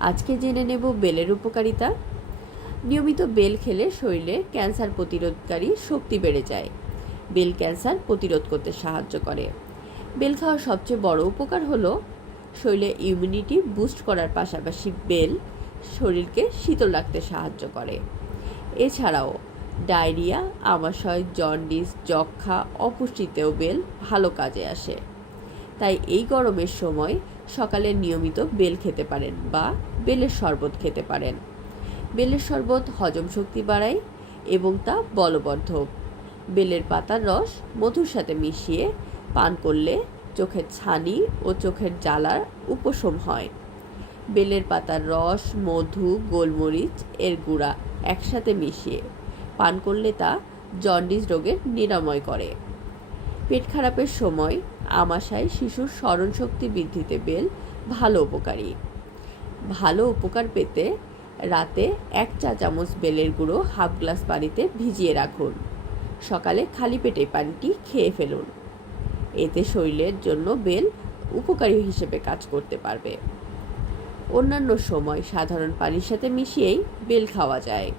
আজকে জেনে নেব বেলের উপকারিতা। নিয়মিত বেল খেলে শরীরে ক্যান্সার প্রতিরোধকারী শক্তি বেড়ে যায়। বেল ক্যান্সার প্রতিরোধ করতে সাহায্য করে। বেল খাওয়ার সবচেয়ে বড় উপকার হলো শরীরে ইমিউনিটি বুস্ট করার পাশাপাশি বেল শরীরকে শীতল রাখতে সাহায্য করে। এছাড়াও ডায়রিয়া, আমাশয়, জন্ডিস, যক্ষ্মা, অপুষ্টিতেও বেল ভালো কাজে আসে। তাই এই গরমের সময় সকালে নিয়মিত বেল খেতে পারেন বা বেলের শরবত খেতে পারেন। বেলের শরবত হজম শক্তি বাড়ায় এবং তা বলবর্ধক। বেলের পাতার রস মধুর সাথে মিশিয়ে পান করলে চোখের ছানি ও চোখের জ্বালার উপশম হয়। বেলের পাতার রস, মধু, গোলমরিচ এর গুঁড়া একসাথে মিশিয়ে পান করলে তা জন্ডিস রোগের নিরাময় করে। পেট খারাপের সময়, আমাশয়, শিশুর স্মরণশক্তি বৃদ্ধিতে বেল ভালো উপকারী। ভালো উপকার পেতে রাতে 1 চা চামচ বেলের গুঁড়ো হাফ গ্লাস পানিতে ভিজিয়ে রাখুন। সকালে খালি পেটে পানিটি খেয়ে ফেলুন। এতে শরীরের জন্য বেল উপকারী হিসেবে কাজ করতে পারবে। অন্যান্য সময় সাধারণ পানির সাথে মিশিয়েই বেল খাওয়া যায়।